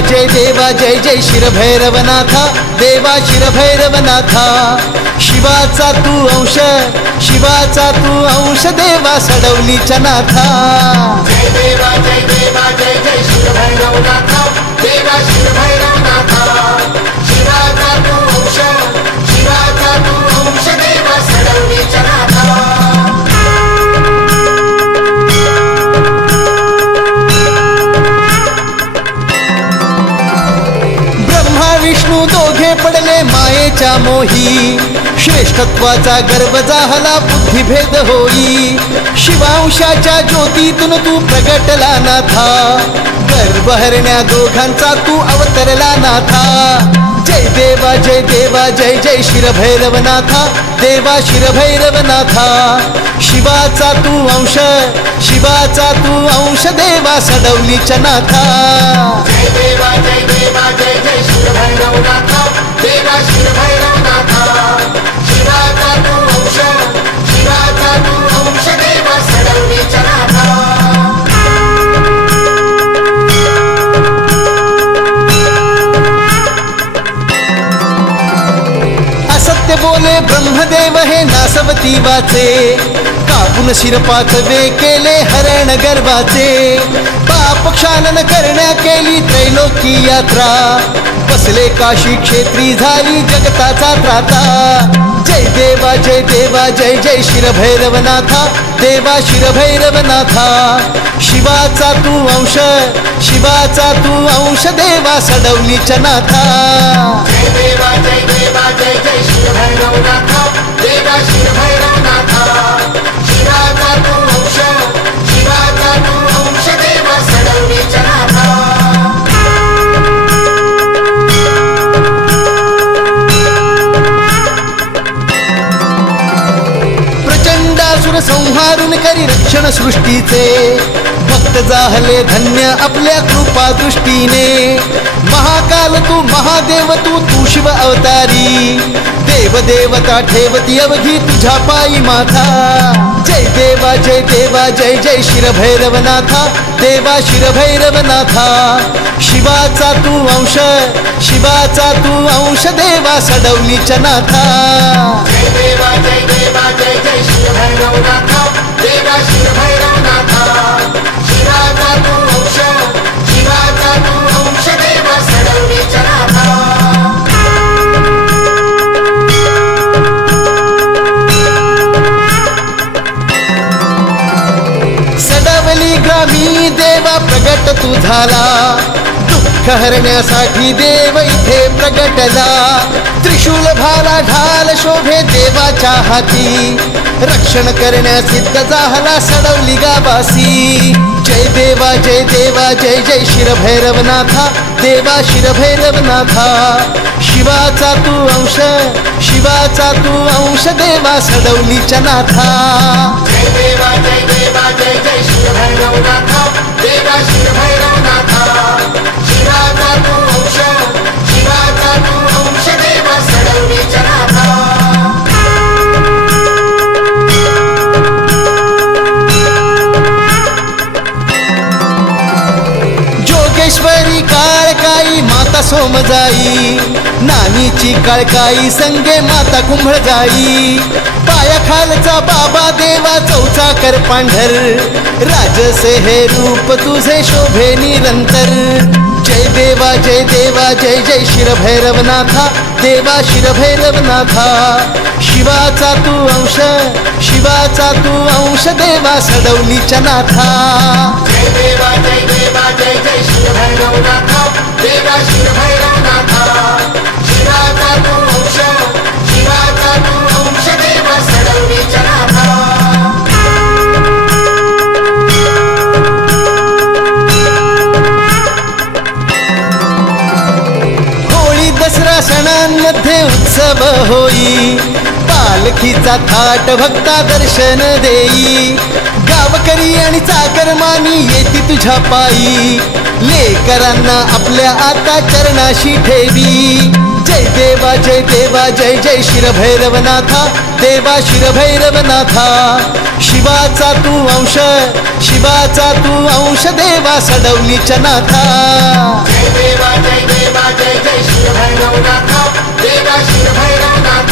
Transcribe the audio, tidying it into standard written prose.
जय जय शिरभैरवनाथा देवा शिरभैरवनाथा शिवाचा तू अंश देवा सडवलीच्या नाथा जय देवा जय जय शिरभैरवनाथा देवा शिरभैरवनाथा शिवाचा तू अंश देवा सडवलीच्या नाथा विष्णू दोघे पडले मायेच्या मोही श्रेष्ठत्वाचा गर्व जाहला बुद्धिभेद होई शिवांशाच्या ज्योतीतून तू प्रगटला नाथा गर्व हरण्या दोघांचा तू अवतरला नाथा जय देवा जय जय शिरभैरवनाथा देवा शिरभैरवनाथा शिवाचा तू अंश देवा सडवलीच्या नाथा जय देवा जय जय शिरभैरवनाथा देवा शिरभैरवनाथा शिवाचा तू अंश देवा सडवलीच्या नाथा असत्य बोले ब्रह्मदेव हे नासवती वाचे कापून शिरपाचवे केले हरण गर्भाचे पाप क्षालन करण्या केली त्रैलोकी यात्रा बसले काशी क्षेत्री झाली जगताचा त्राता जय देवा जय जय शिरभैरवनाथा देवा शिरभैरवनाथा शिवाचा तू अंश देवा सडवलीच्या नाथा जय देवा जय जय शिरभैरवनाथा देवा शिरभैरवनाथा शिवाचा तू अंश देवा सडवलीच्या नाथा प्रचंडासुर संहारून करी रक्षण सृष्टीचे भक्त जाहले धन्य आपल्या कृपा दृष्टीने महाकाल तू महादेव तू शिव अवतारी देवता ठेवती अवघी तुझ्या पायी माथा जय देवा जय जय शिरभैरवनाथा देवा शिरभैरवनाथा शिवाचा तू अंश देवा सडवलीच्या नाथा जय देवा जय जय शिरभैरवनाथा देवा शिरभैरवनाथा शिवाचा तू अंश देवा सडवलीच्या नाथा सडवली ग्रामी देवा प्रगट तू झाला दुःख हरण्यासाठी देव इथे प्रगटला त्रिशूल भाला ढाल शोभे देवाच्या हाती रक्षण करण्या सिद्ध झाला सडवली गावासी जय देवा जय जय शिरभैरवनाथा देवा शिरभैरवनाथा शिवाचा तू अंश देवा सडवलीच्या नाथा जय देवा जय जय शिरभैरवनाथा देवा शिरभैरवनाथा शिवाचा तू अंश देवा सडवलीच्या नाथा जोगेश्वरी काळकाई माता सोमजाई नानीची काळकाई संगे माता कुंभळजाई पायाखालचा बाबा देवा चौचाकर पांढर राजसे हे रूप तुझे शोभे निरंतर जय देवा जय जय शिरभैरवनाथा देवा शिरभैरवनाथा शिवाचा तू अंश देवा सडवलीच्या नाथा जय देवा जय जय शिरभैरवनाथा देवा शिरभैरवनाथा शिवाचा तू अंश देवा सडवलीच्या नाथा होळी दसरा सणांमध्ये उत्सव होई पालखीचा थाट भक्ता दर्शन देई गावकरी आणि चाकरमानी येती तुझ्या पायी लेकरांना आपल्या आता चरणाशी ठेवी जय देवा जय देवा जय जय शिरभैरवनाथा देवा शिरभैरवनाथा शिवाचा तू अंश शिवाचा तू अंश देवा सडवलीच्या नाथा जय देवा जय देवा जय जय शिवभैरवनाथा देवा शिवभैरवनाथा